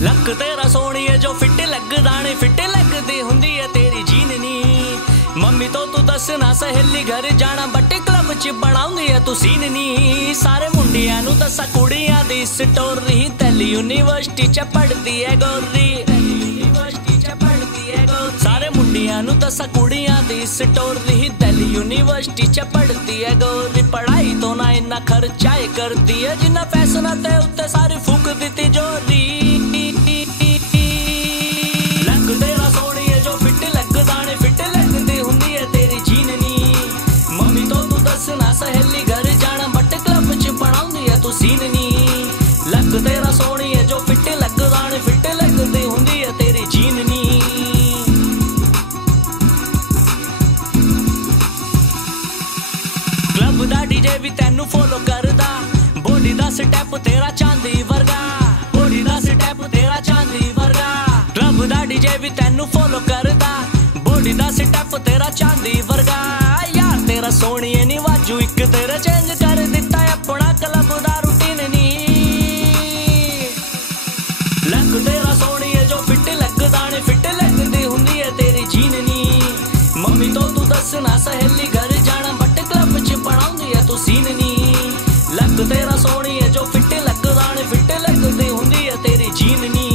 Luck तेरा सोहणीए जो fit लगदा ने फिट लगदी हुंदी है तेरी जीन नी। मम्मी तो तू दसना सहेली घर जाना बट्टे क्लब च बनाउंदी है तू सीन नी। सारे मुंडियां नू दसा कुड़ियां दी स्टोरी दिल्ली यूनिवर्सिटी च पढ़दी है गोरी। सारे मुंडियां नू दसा कुड़ियां दी स्टोरी दिल्ली यूनिवर्सिटी च पढ़दी है गोरी। पढ़ाई तो ना इन्ना खर्चा करदी है जिन्ना फैसला ते उत्ते सारी फूक दित्ती जोरी। लक तेरा सोहणीए जो फिट लगदा ने फिट लगदी हुंदी है तेरी जीन नी। मम्मी तो तू दसना सहेली घर जाना बट क्लब च बनाउंदी है तू सीन नी। लक तेरा सोहणीए जो फिट लगदा ने फिट लगदी हुंदी है तेरी जीन नी। क्लब दा डीजे भी तैनू फॉलो करदा बॉडी दा स्टेप तेरा चांदी वर्गा। बॉडी दा स्टेप तेरा चांदी वर्गा। क्लब दा डीजे भी तैनू फॉलो करदा बॉडी दा स्टेप तेरा चांदी वर्गा। यार तेरा सोहणीए नी वाजू इक तेरा चेंज कर दिता अपना क्लब दा रूटीन नी। लक तेरा सोहणीए जो फिट लगदा ने फिट लगदी हुंदी है तेरी जीन नी। मम्मी तो तू दसना सहेली घर जाना बट क्लब च बनाउंदी है तू सीन नी। लक तेरा सोहणीए जो फिट लगदा ने फिट लगदी हुंदी है तेरी जीन नी।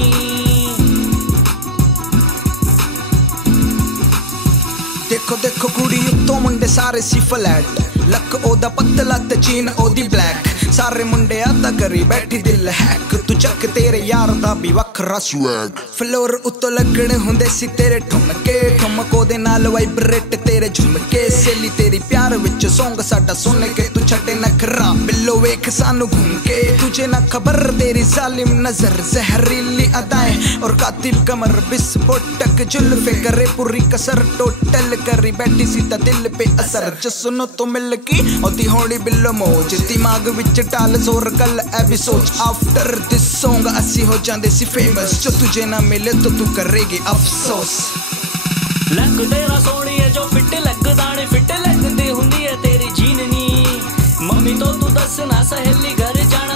देखो देखो कुड़ी उत्तों मुंडे सारे सी फ्लैट। लक ओदा पतला ते चीन ओदी ब्लैक। सारे मुंडे आदा करी बैठी दिल हैक। तू चक तेरे यार दा भी वखरा स्वैग। फ्लोर उत्तों लगने हुंदे सी तेरे ठुमके। ठुमको दे नाल वाइब्रेट तेरे झुमके। सहेली तेरी प्यार विच सॉन्ग साडा सुन के तू छड़े नखरा बिल्लो वेख सानू घूम के। तुझे ना खबर तेरी जालिम नजर जहरीली अदाएं और कातिल कमर विस्फोटक जुल्फे करे पूरी कसर टोटल करी बैठी सीधा दिल पे असर। जसनो तो मिल की ओदी होड़ी बिल्लो मौज दिमाग विच टाल जोर कल ए भी सोच। आफ्टर दिस सॉन्ग असी हो जांदे सी फेमस जो तुझे ना मिले तो तू करेगी अफसोस। लक तेरा सोहणीए जो फिट लगदा ने फिट लगदी हुंदी है तेरी जीन नी। मम्मी तो तू दसना सहेली घर जाना